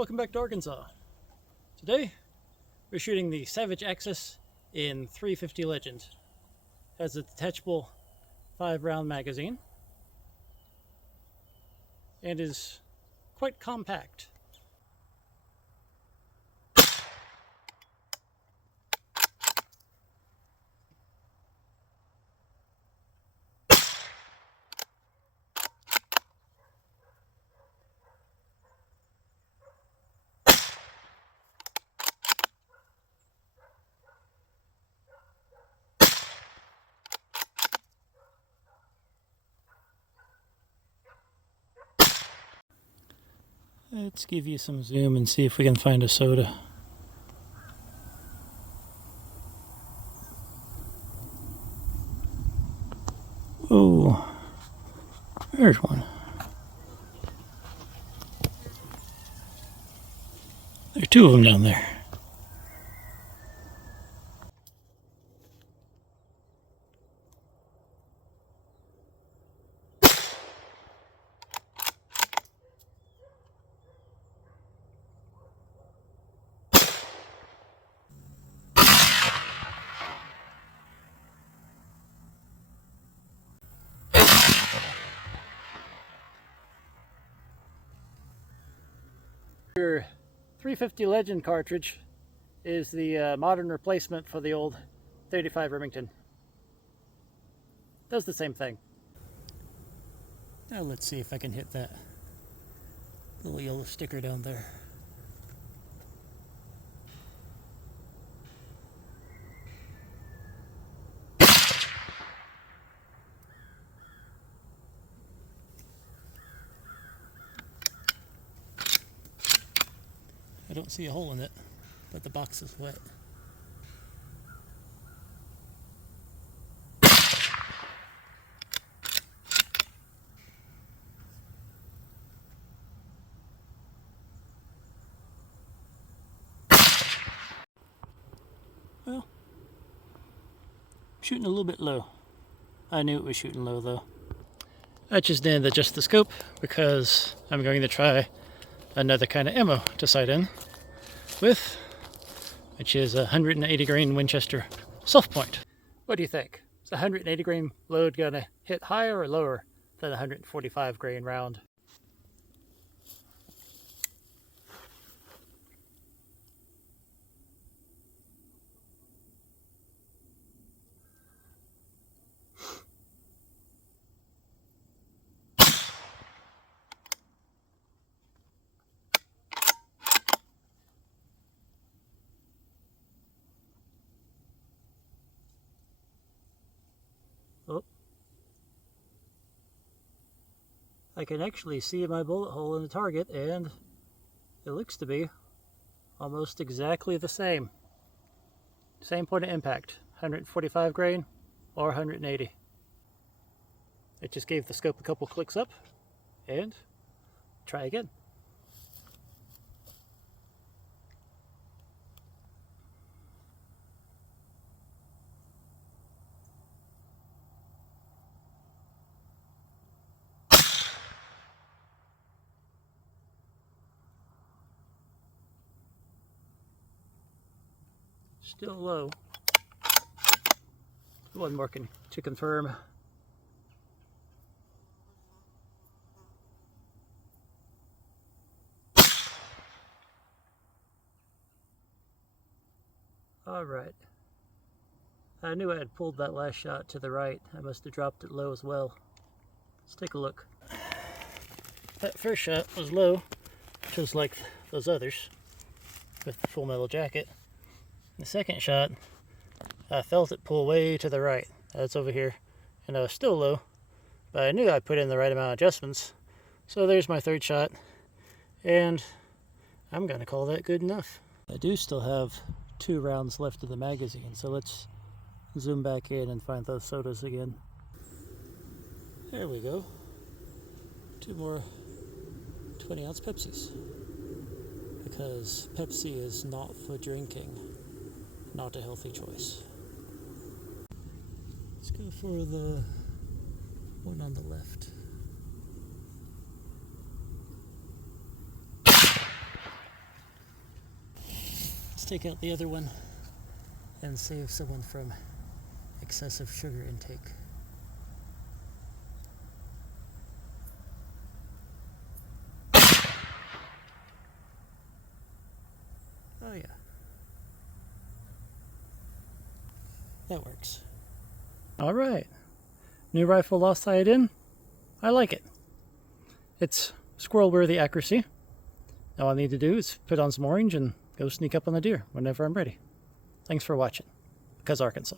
Welcome back to Arkansas. Today we're shooting the Savage Axis in 350 Legend. It has a detachable 5-round magazine and is quite compact. Let's give you some zoom and see if we can find a soda. Oh, there's one. There are two of them down there. Your 350 Legend cartridge is the modern replacement for the old 35 Remington. Does the same thing. Now let's see if I can hit that little yellow sticker down there. I don't see a hole in it, but the box is wet. Well, shooting a little bit low. I knew it was shooting low though. I just didn't adjust the scope because I'm going to try another kind of ammo to sight in with, which is a 180 grain Winchester soft point. What do you think? Is a 180 grain load gonna hit higher or lower than a 145 grain round? Oh. I can actually see my bullet hole in the target, and it looks to be almost exactly the same. Same point of impact, 145 grain or 180. It just gave the scope a couple clicks up, and try again. Still low. One more to confirm. Alright. I knew I had pulled that last shot to the right. I must have dropped it low as well. Let's take a look. That first shot was low, just like those others with the full metal jacket. The second shot, I felt it pull way to the right. That's over here. And I was still low, but I knew I put in the right amount of adjustments. So there's my third shot, and I'm gonna call that good enough. I do still have 2 rounds left of the magazine, so let's zoom back in and find those sodas again. There we go. 2 more 20-ounce Pepsis. Because Pepsi is not for drinking. Not a healthy choice. Let's go for the one on the left. take out the other one and save someone from excessive sugar intake. Oh yeah. That works. Alright. New rifle lost sight in. I like it. It's squirrel-worthy accuracy. All I need to do is put on some orange and go sneak up on the deer whenever I'm ready. Thanks for watching. Because Arkansas.